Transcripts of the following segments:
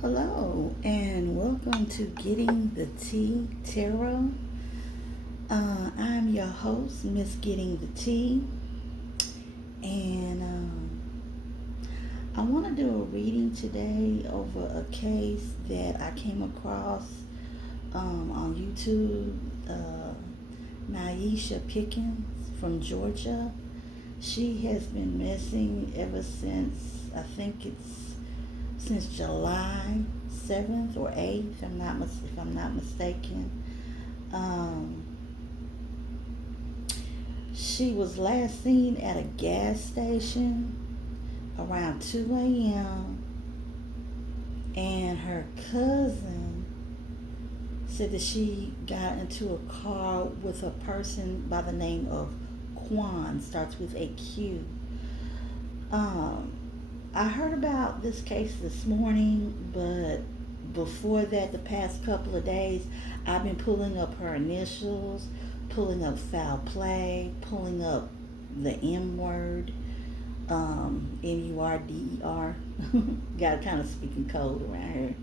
Hello and welcome to Getting the Tea Tarot. I'm your host, Miss Getting the Tea, and I want to do a reading today over a case that I came across on YouTube. Nyeasha Pickens from Georgia. She has been missing ever since since July 7th or 8th, if I'm not mistaken. Um, she was last seen at a gas station around 2 a.m. and her cousin said that she got into a car with a person by the name of Quan, starts with a Q. I heard about this case this morning, but before that, the past couple of days, I've been pulling up her initials, pulling up foul play, pulling up the M word, Murder. Got kind of speaking code around here.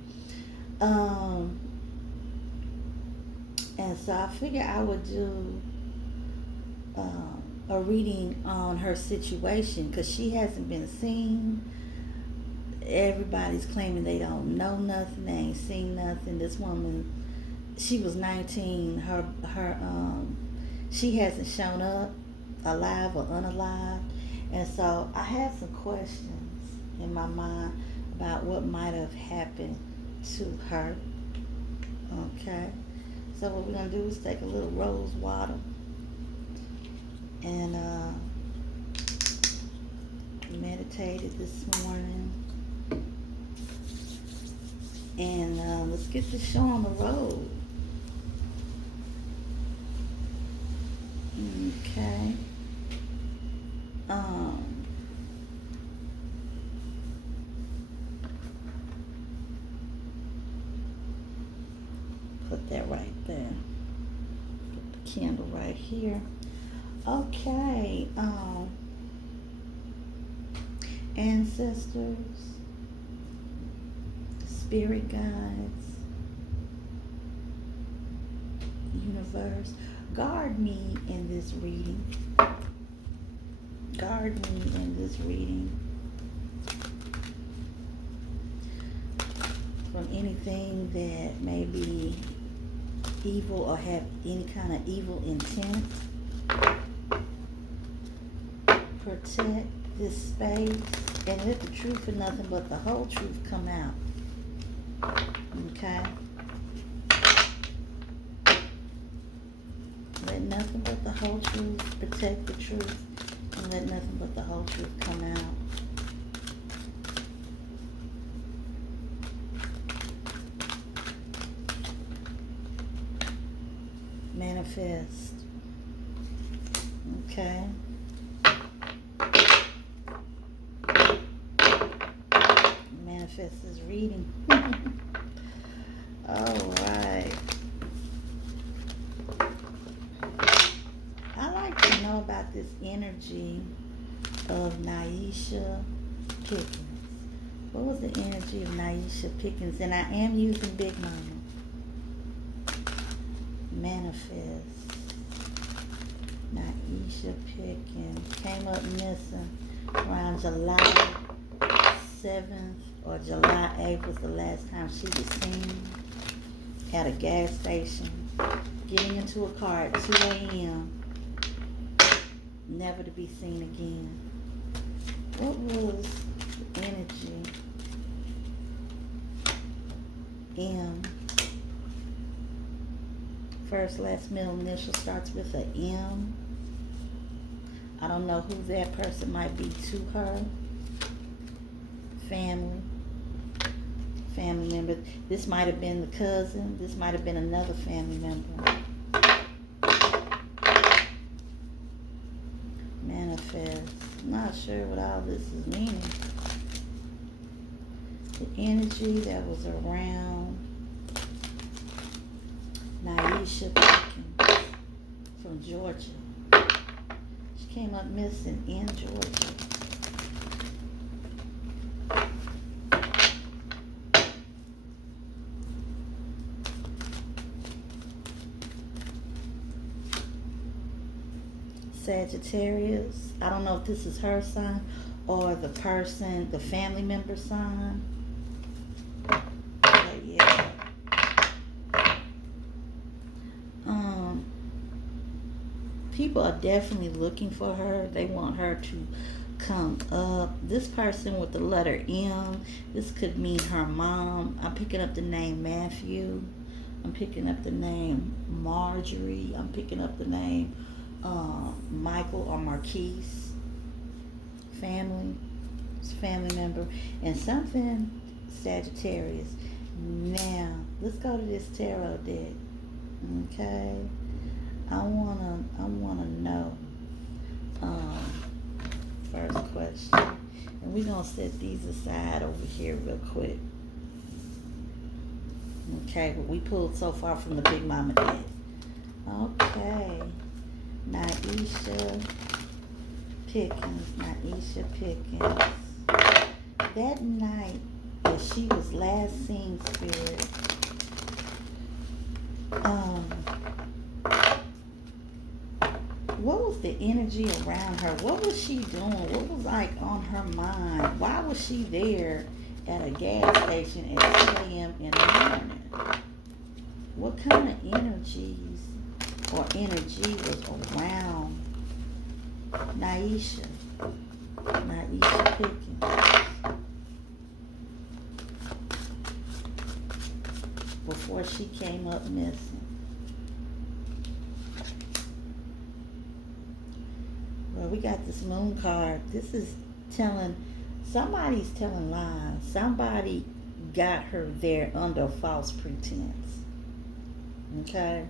And so I figured I would do a reading on her situation because she hasn't been seen. Everybody's claiming they don't know nothing, they ain't seen nothing. This woman, she was 19. She hasn't shown up, alive or unalive. And so I had some questions in my mind about what might have happened to her. Okay. So what we're gonna do is take a little rose water and meditated this morning. And let's get the show on the road. Okay. Put that right there. Put the candle right here. Okay. Ancestors, spirit guides, universe, guard me in this reading. Guard me in this reading from anything that may be evil or have any kind of evil intent. Protect this space and let the truth and nothing but the whole truth come out. Okay? Let nothing but the whole truth, protect the truth, and let nothing but the whole truth come out. Manifest. Okay? Manifest is reading. Alright. I like to know about this energy of Nyeasha Pickens. What was the energy of Nyeasha Pickens? And I am using Big Mama. Manifest. Nyeasha Pickens came up missing around July 7th or July 8th was the last time she was seen at a gas station, getting into a car at 2 a.m., never to be seen again. What was the energy? M. First, last, middle initial starts with a M. I don't know who that person might be to her. Family member. This might have been the cousin. This might have been another family member. Manifest. Not sure what all this is meaning. The energy that was around Nyeasha Pickens from Georgia. She came up missing in Georgia. Sagittarius. I don't know if this is her sign or the person, the family member sign. But yeah. People are definitely looking for her. They want her to come up. This person with the letter M, this could mean her mom. I'm picking up the name Matthew. I'm picking up the name Marjorie. I'm picking up the name Michael or Marquise. Family. It's a family member. And something Sagittarius. Now, let's go to this tarot deck. Okay. I wanna know. First question. And we're gonna set these aside over here real quick. Okay, what we pulled so far from the Big Mama deck. Okay. Nyeasha Pickens. Nyeasha Pickens. That night that she was last seen, spirit, what was the energy around her? What was she doing? What was like on her mind? Why was she there at a gas station at 2 a.m. in the morning? What kind of energies or energy was around Nyeasha Pickens before she came up missing? Well, we got this moon card. This is somebody's telling lies. Somebody got her there under false pretense. Okay?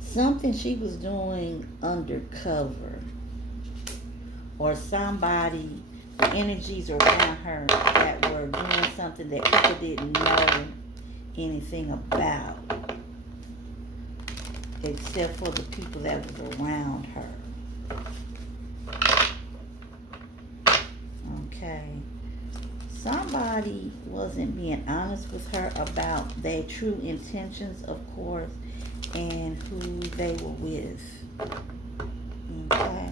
Something she was doing undercover. Or somebody, the energies around her that were doing something that people didn't know anything about. Except for the people that was around her. Okay. Somebody wasn't being honest with her about their true intentions, of course, and who they were with. Okay.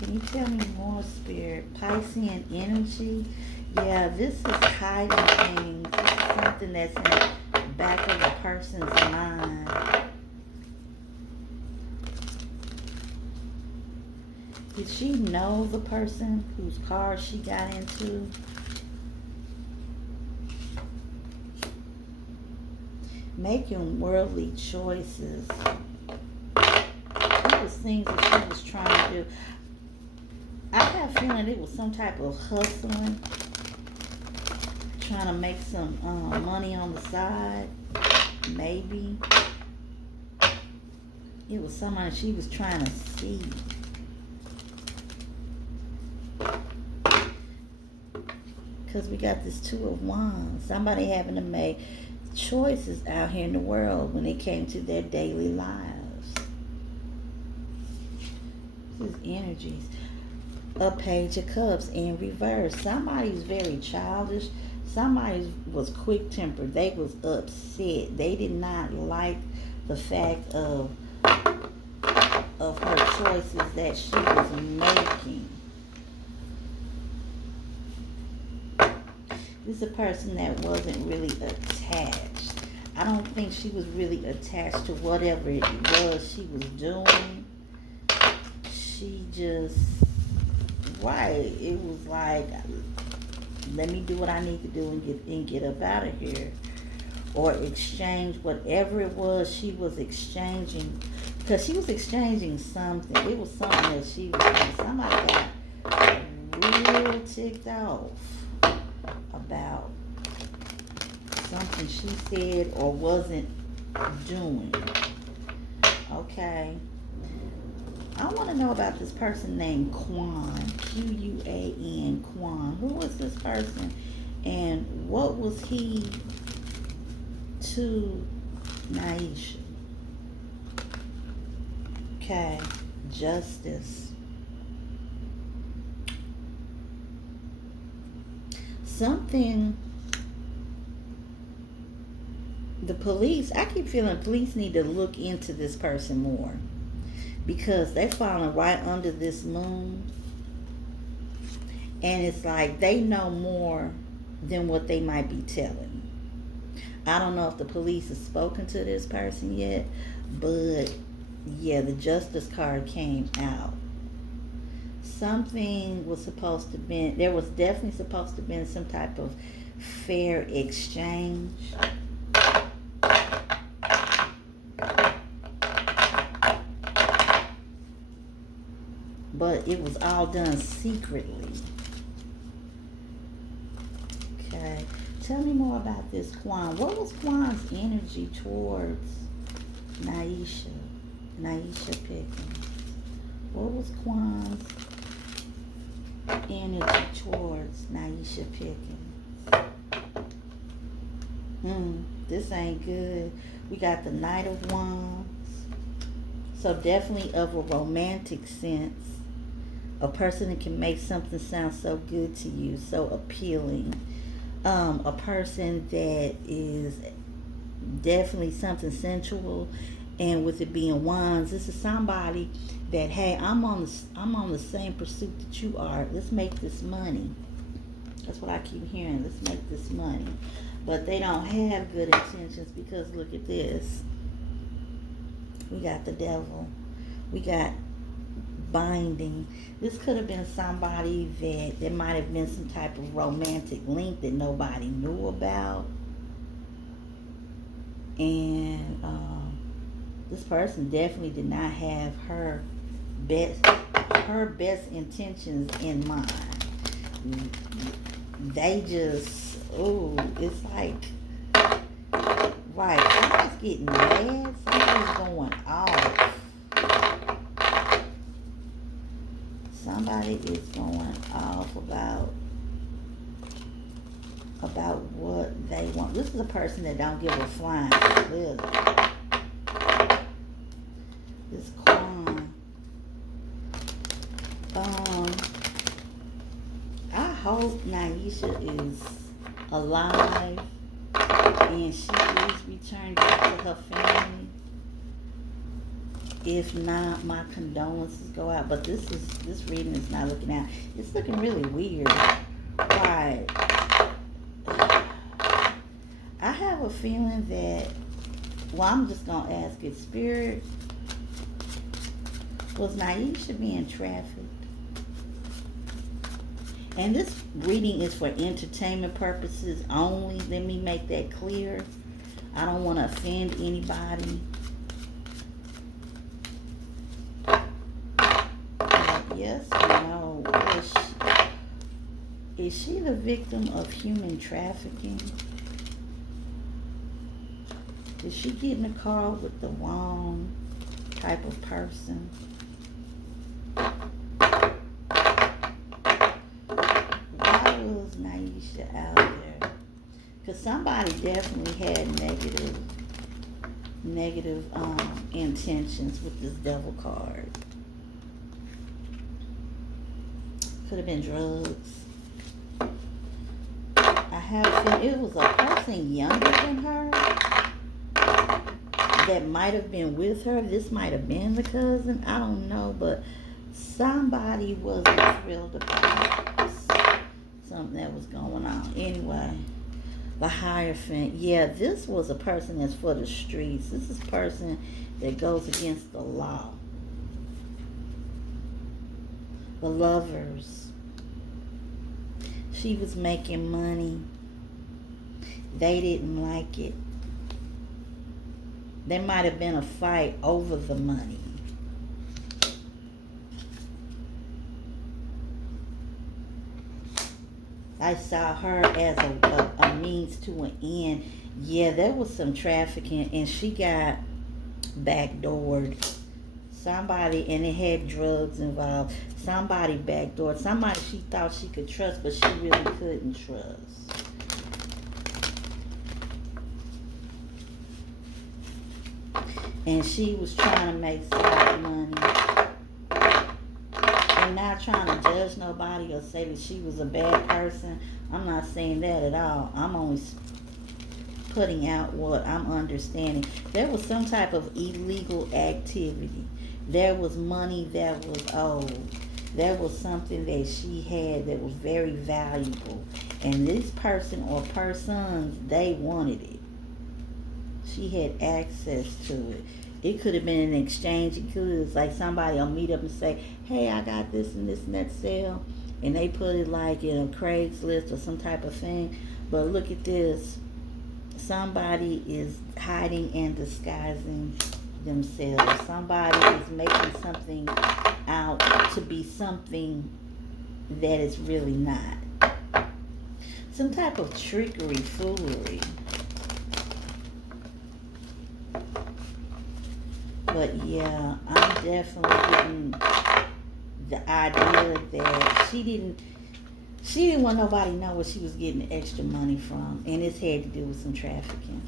Can you tell me more, Spirit? Piscean energy? Yeah, this is hiding things. This is something that's in the back of a person's mind. Did she know the person whose car she got into? Making worldly choices. It was things that she was trying to do. I have a feeling it was some type of hustling. Trying to make some money on the side. Maybe. It was somebody she was trying to see. Because we got this Two of Wands. Somebody having to make choices out here in the world when it came to their daily lives. This is energies. A Page of Cups in reverse. Somebody's very childish. Somebody was quick-tempered. They was upset. They did not like the fact of her choices that she was making. This is a person that wasn't really attached. I don't think she was really attached to whatever it was she was doing. She just, right, it was like, let me do what I need to do and get up out of here. Or exchange whatever it was she was exchanging. Because she was exchanging something. It was something that she was doing. Somebody got real ticked off about something she said or wasn't doing. Okay. I want to know about this person named Quan. Q-U-A-N, Quan. Who was this person? And what was he to Nyeasha? Okay. Justice. Something the police, I keep feeling police need to look into this person more, because they're falling right under this moon, and it's like they know more than what they might be telling. I don't know if the police has spoken to this person yet, but yeah, the justice card came out. Something was supposed to be, there was definitely supposed to be some type of fair exchange. But it was all done secretly. Okay. Tell me more about this Quan. What was Quan's energy towards Nyeasha? Nyeasha Pickens. What was Quan's energy towards Nyeasha Pickens? This ain't good. We got the Knight of Wands. So definitely of a romantic sense. A person that can make something sound so good to you, so appealing. A person that is definitely something sensual, and with it being wands, this is somebody that, hey, I'm on the same pursuit that you are. Let's make this money. That's what I keep hearing. Let's make this money. But they don't have good intentions, because look at this. We got the devil. We got binding. This could have been somebody that there might have been some type of romantic link that nobody knew about, and this person definitely did not have her best intentions in mind. They just, it's like, right, somebody's getting mad, somebody's going off. Somebody is going off about what they want. This is a person that don't give a flying flip. This Quan. I hope Nyeasha is alive and she is returned back to her family. If not, my condolences go out. But this reading is not looking out. It's looking really weird. Right. I have a feeling that, well, I'm just going to ask it, Spirit, was Nyeasha being trafficked? And this reading is for entertainment purposes only. Let me make that clear. I don't want to offend anybody. Yes or no? Is she the victim of human trafficking? Did she get in a car with the wrong type of person? Why was Nyeasha out there? Because somebody definitely had negative intentions with this devil card. Could have been drugs. I have a feeling it was a person younger than her that might have been with her. This might have been the cousin. I don't know, but somebody wasn't thrilled about something that was going on. Anyway, the Hierophant. Yeah, this was a person that's for the streets. This is a person that goes against the law. The Lovers. She was making money. They didn't like it. There might have been a fight over the money. I saw her as a means to an end. Yeah, there was some trafficking, and she got backdoored. Somebody, and it had drugs involved. Somebody backdoored. Somebody she thought she could trust, but she really couldn't trust. And she was trying to make side money. I'm not trying to judge nobody or say that she was a bad person. I'm not saying that at all. I'm only putting out what I'm understanding. There was some type of illegal activity. There was money that was owed. There was something that she had that was very valuable. And this person or persons, they wanted it. She had access to it. It could have been an exchange. It could have, like, somebody will meet up and say, hey, I got this and that sale. And they put it like in a Craigslist or some type of thing. But look at this. Somebody is hiding and disguising themselves. Somebody is making something out to be something that it's really not. Some type of trickery, foolery. But yeah, I'm definitely getting the idea that she didn't want nobody to know where she was getting the extra money from, and it's had to do with some trafficking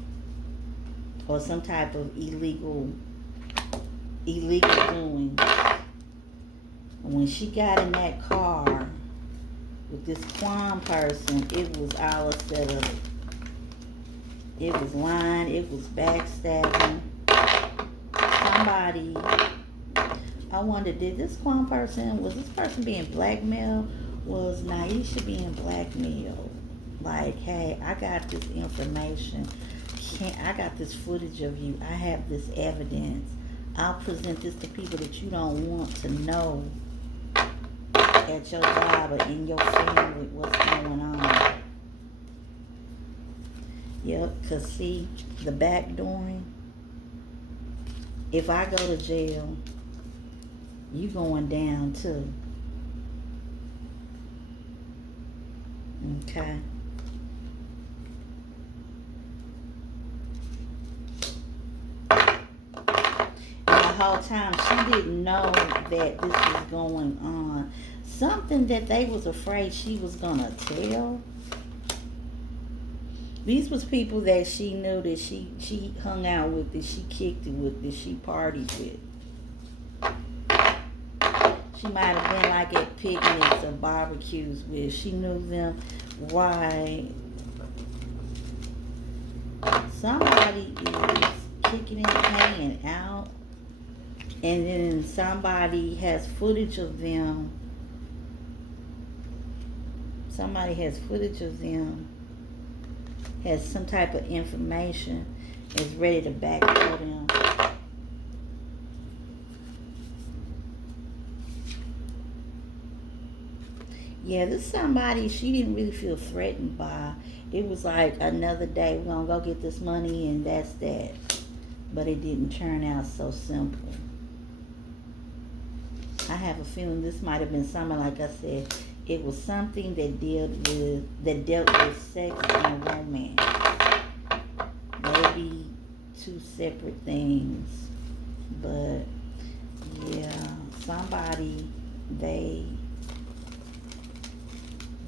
or some type of illegal doing. When she got in that car with this Quan person, it was all a setup. It was lying, it was backstabbing. Somebody, I wonder, was this person being blackmailed? Was Nyeasha being blackmailed? Like, hey, I got this information. I got this footage of you. I have this evidence. I'll present this to people that you don't want to know at your job or in your family what's going on. Yep, because see, the backdooring. If I go to jail, you going down too. Okay. And the whole time she didn't know that this was going on. Something that they was afraid she was gonna tell. These was people that she knew, that she hung out with, that she kicked it with, that she partied with. She might have been like at picnics or barbecues with. She knew them. Why? Somebody is kicking it, hanging out, and then somebody has footage of them. Somebody has footage of them, has some type of information, is ready to backdoor them. Yeah, this is somebody she didn't really feel threatened by. It was like another day, we're going to go get this money and that's that. But it didn't turn out so simple. I have a feeling this might have been something, like I said, it was something that dealt with sex and romance. Maybe two separate things. But yeah, somebody, they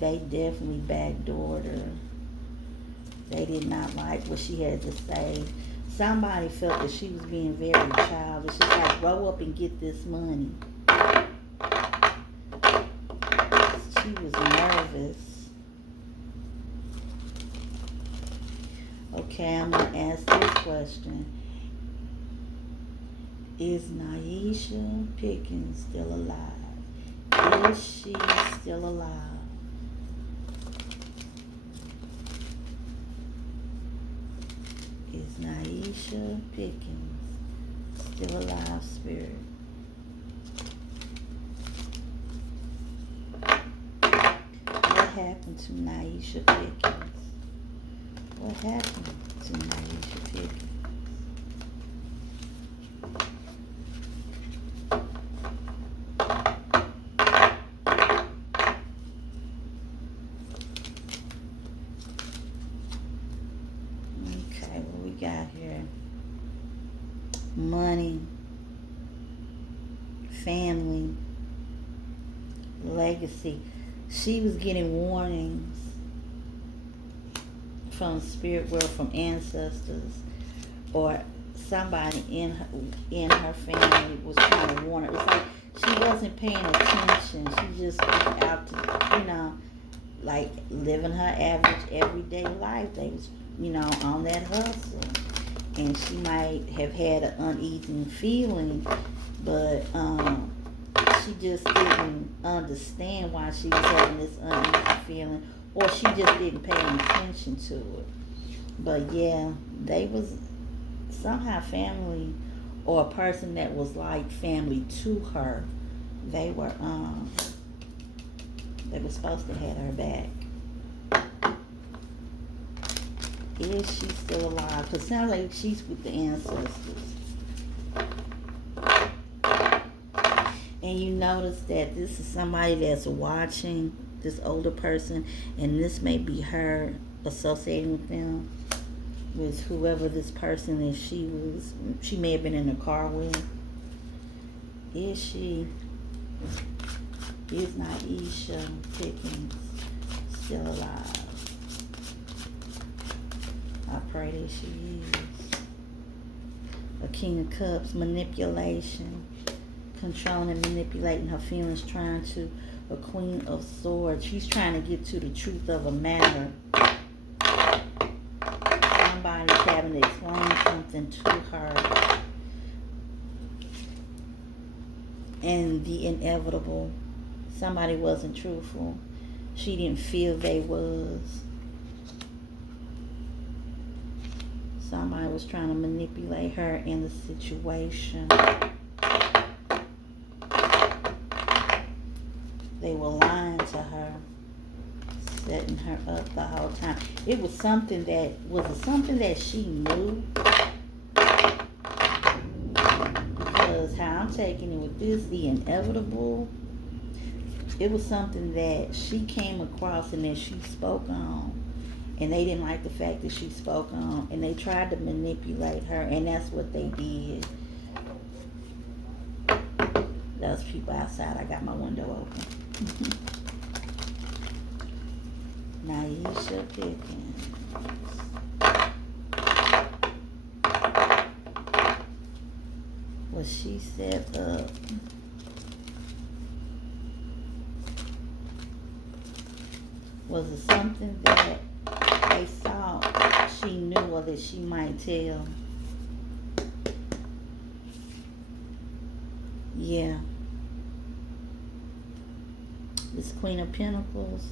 definitely backdoored her. They did not like what she had to say. Somebody felt that she was being very childish. She's like, grow up and get this money. She was nervous. Okay, I'm going to ask this question. Is Nyeasha Pickens still alive? Is she still alive? Is Nyeasha Pickens still alive, spirit? What happened to Nyeasha Pickens? What happened to Nyeasha Pickens? Okay, what we got here? Money, family, legacy. She was getting warnings from spirit world, from ancestors, or somebody in her family was trying to warn her. It's like she wasn't paying attention. She just was out to, like living her average everyday life. They was on that hustle. And she might have had an uneasy feeling, but she just didn't understand why she was having this uneasy feeling, or she just didn't pay any attention to it. But yeah, they was somehow family, or a person that was like family to her. They were supposed to have her back. Is she still alive? Because it sounds like she's with the ancestors. And you notice that this is somebody that's watching, this older person, and this may be her associating with them, with whoever this person is. She may have been in a car with. Is Nyeasha Pickens still alive? I pray that she is. A King of Cups, manipulation, controlling and manipulating her feelings, trying to. A Queen of Swords, she's trying to get to the truth of a matter. Somebody's having to explain something to her. And the inevitable. Somebody wasn't truthful. She didn't feel they was. Somebody was trying to manipulate her in the situation. They were lying to her, setting her up the whole time. It was something that she knew? Because how I'm taking it with this, the inevitable, it was something that she came across and that she spoke on. And they didn't like the fact that she spoke on. And they tried to manipulate her. And that's what they did. Those people outside. I got my window open. Nyeasha Pickens. Was she set up? Was it something that they thought she knew or that she might tell? Yeah. This Queen of Pentacles.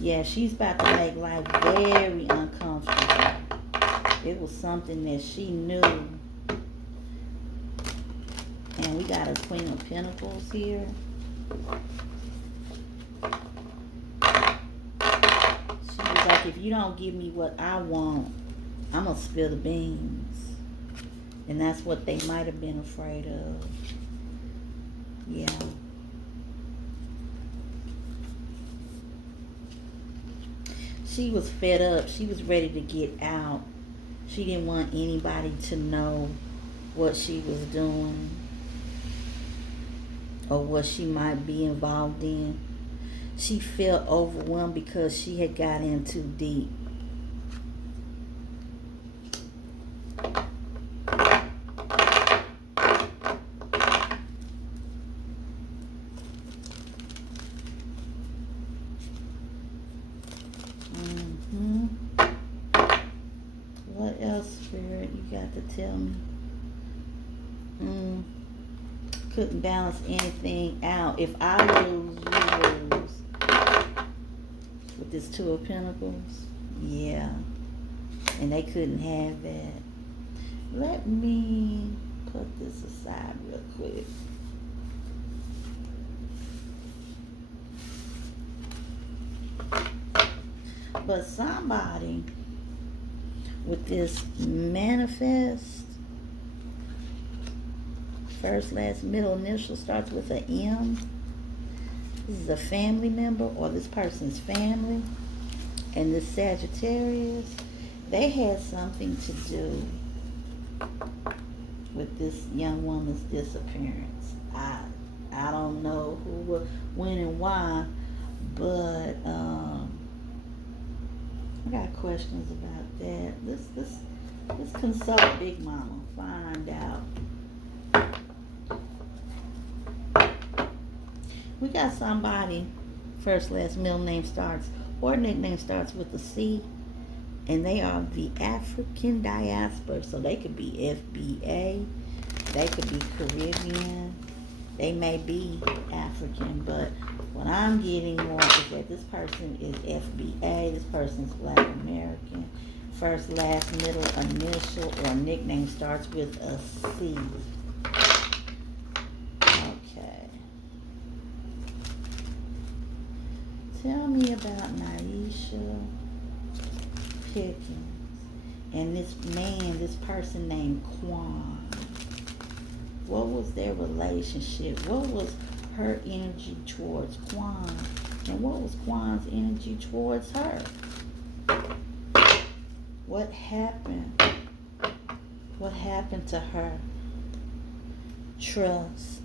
Yeah, she's about to make life very uncomfortable. It was something that she knew. And we got a Queen of Pentacles here. She was like, if you don't give me what I want, I'm going to spill the beans. And that's what they might have been afraid of. Yeah. She was fed up. She was ready to get out. She didn't want anybody to know what she was doing or what she might be involved in. She felt overwhelmed because she had got in too deep. What else, Spirit, you got to tell me? Couldn't balance anything out. If I lose, you lose. With this Two of Pentacles. Yeah. And they couldn't have that. Let me put this aside real quick. But somebody with this manifest, first, last, middle initial starts with an M. This is a family member or this person's family. And this Sagittarius, they had something to do with this young woman's disappearance. I don't know who, when, and why, but I got questions about that. Let's consult Big Mama. Find out. We got somebody, first, last, middle name starts, or nickname starts with a C. And they are the African diaspora. So they could be FBA, they could be Caribbean, they may be African, but what I'm getting more is that this person is FBA, this person's Black American. First, last, middle, initial, or nickname starts with a C. Okay. Tell me about Nyeasha Pickens and this person named Quan. What was their relationship? What was her energy towards Quan? And what was Quan's energy towards her? What happened? What happened to her? Trust.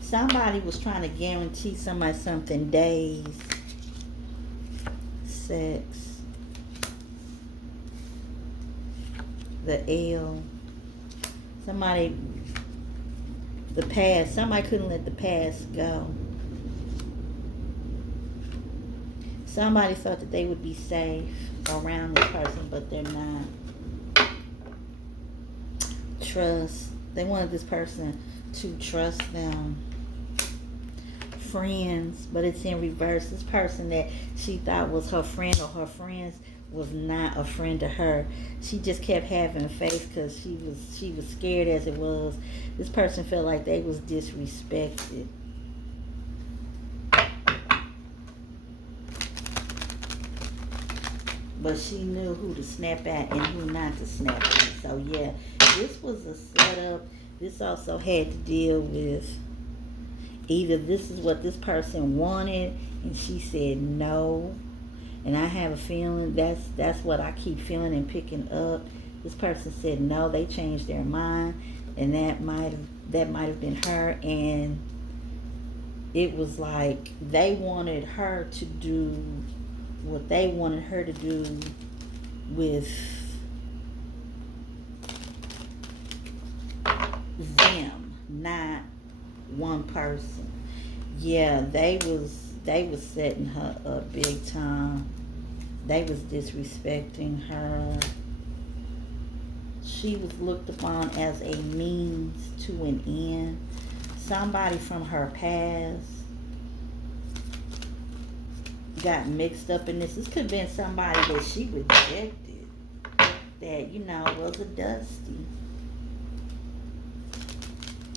Somebody was trying to guarantee somebody something. Days. Sex. The L. Somebody, the past. Somebody couldn't let the past go. Somebody thought that they would be safe around this person, but they're not. Trust. They wanted this person to trust them. Friends, but it's in reverse. This person that she thought was her friend or her friends was not a friend to her. She just kept having faith because she was scared as it was. This person felt like they was disrespected. But she knew who to snap at and who not to snap at. So yeah, this was a setup. This also had to deal with either this is what this person wanted and she said no. And I have a feeling that's what I keep feeling and picking up. This person said no, they changed their mind, and that might have been her. And it was like they wanted her to do what they wanted her to do with them, not one person. Yeah, they was setting her up big time. They was disrespecting her. She was looked upon as a means to an end. Somebody from her past got mixed up in this. This could have been somebody that she rejected, that, was a dusty.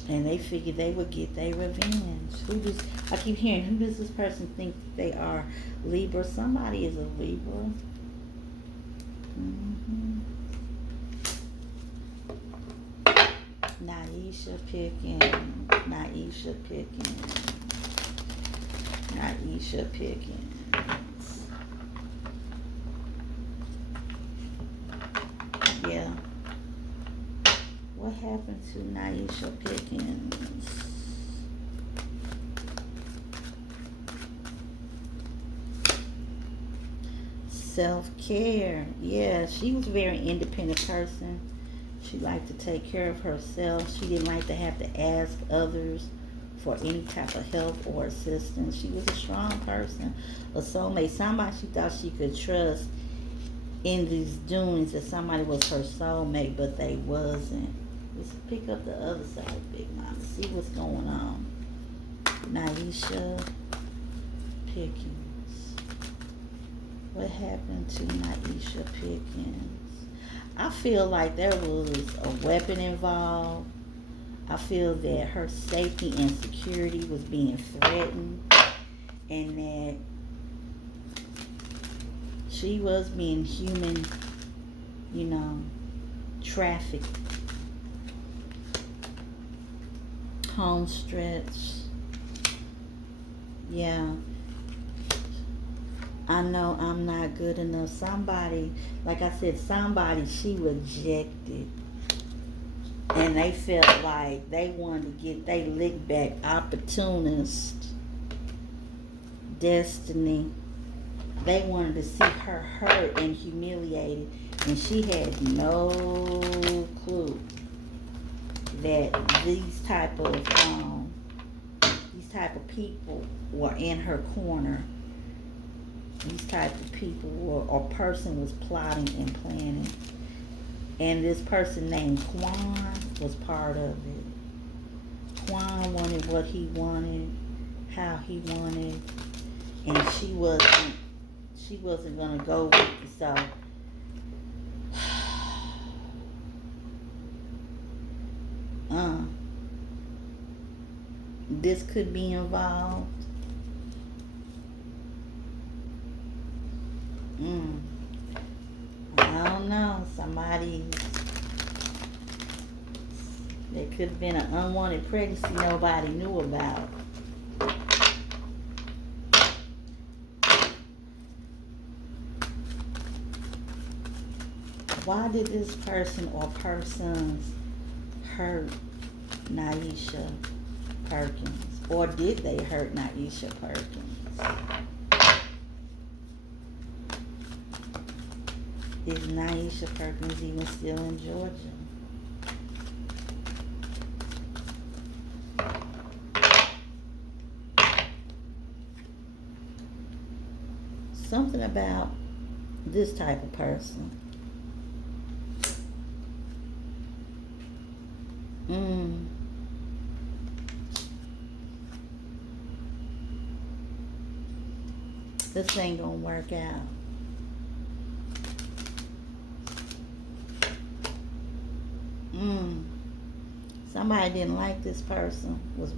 And they figured they would get their revenge. I keep hearing, who does this person think they are? Libra. Somebody is a Libra. Nyeasha Pickens. Nyeasha Pickens. Nyeasha Pickens. Yeah. What happened to Nyeasha Pickens? Self-care. Yeah, she was a very independent person. She liked to take care of herself. She didn't like to have to ask others for any type of help or assistance. She was a strong person, a soulmate, somebody she thought she could trust in these doings, that somebody was her soulmate, but they wasn't. Let's pick up the other side, Big Mama. See what's going on. Nyeasha Pickens. What happened to Nyeasha Pickens? I feel like there was a weapon involved. I feel that her safety and security was being threatened, and that she was being human, trafficked. Home stretch. Yeah. I know I'm not good enough. Somebody, like I said, somebody she rejected. And they felt like they wanted to get they lick back. Opportunist. Destiny. They wanted to see her hurt and humiliated. And she had no clue that these type of people were in her corner. these type of people or person was plotting and planning. And this person named Quan was part of it. Quan wanted what he wanted, how he wanted, and she wasn't gonna go with it. So this could be involved. Mm, I don't know. There could have been an unwanted pregnancy nobody knew about. Why did this person or persons hurt Nyeasha Perkins? Or did they hurt Nyeasha Perkins? Is Nyeasha Perkins even still in Georgia? Something about this type of person. This ain't gonna work out. Somebody didn't like this person, was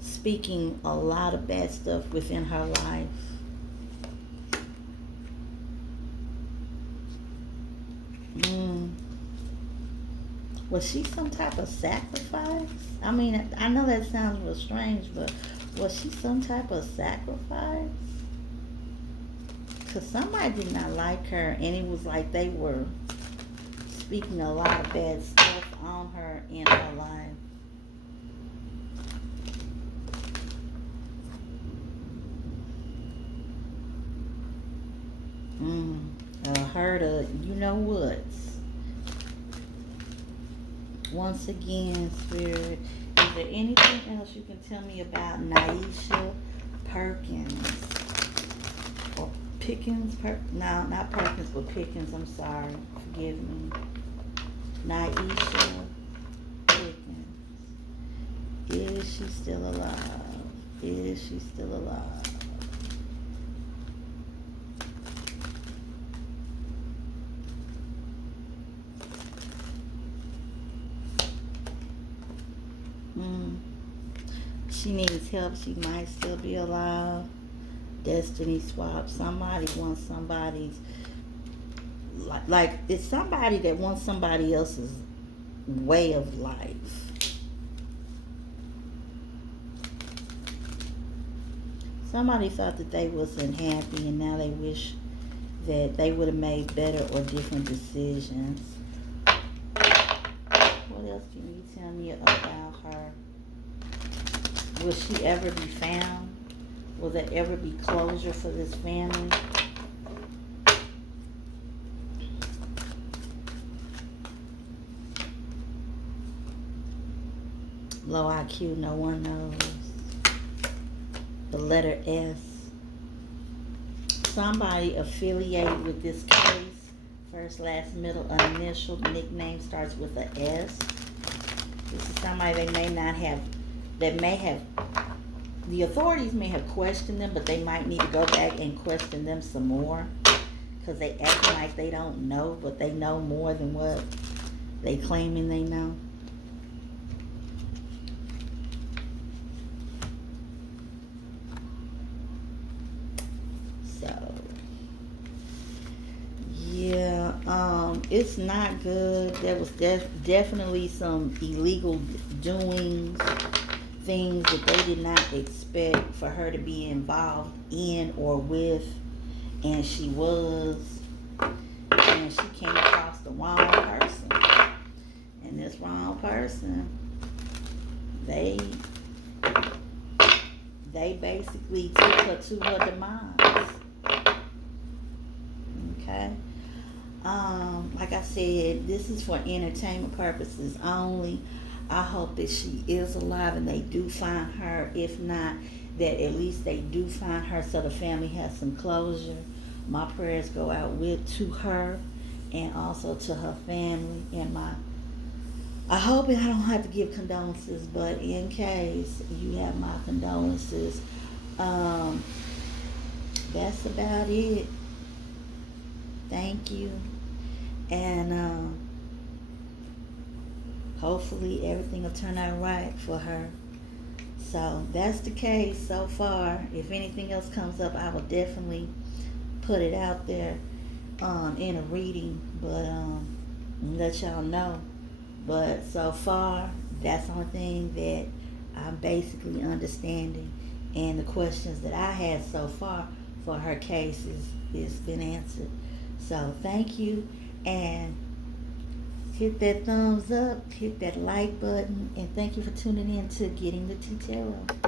speaking a lot of bad stuff within her life. Was she some type of sacrifice? I mean, I know that sounds real strange, but was she some type of sacrifice? Because somebody did not like her, and it was like they were speaking a lot of bad stuff on her in her life. Her to, you know what? Once again, Spirit, is there anything else you can tell me about Nyeasha Perkins? Or Pickens? No, not Perkins, but Pickens. I'm sorry. Forgive me. Nyeasha Pickens. Is she still alive? Is she still alive? She needs help. She might still be alive. Destiny swap. Somebody wants somebody's, like it's somebody that wants somebody else's way of life. Somebody thought that they wasn't happy, and now they wish that they would have made better or different decisions. What else can you tell me about her? Will she ever be found? Will there ever be closure for this family? Low IQ, no one knows. The letter S. Somebody affiliated with this case. First, last, middle, initial, nickname starts with a S. This is somebody they may not have, that may have, the authorities may have questioned them, but they might need to go back and question them some more, because they act like they don't know, but they know more than what they claiming they know. So yeah, it's not good. There was definitely some illegal doings, things that they did not expect for her to be involved in or with, and she was, and she came across the wrong person, and this wrong person, they basically took her to her demise. Okay. Like I said, this is for entertainment purposes only. I hope that she is alive and they do find her. If not, that at least they do find her so the family has some closure. My prayers go out to her and also to her family. And I hope I don't have to give condolences, but in case you have my condolences, that's about it. Thank you. And hopefully everything will turn out right for her. So that's the case so far. If anything else comes up, I will definitely put it out there in a reading, but let y'all know. But so far, that's the only thing that I'm basically understanding. And the questions that I had so far for her case is been answered. So thank you, and hit that thumbs up, hit that like button, and thank you for tuning in to Getting the Tea Tarot.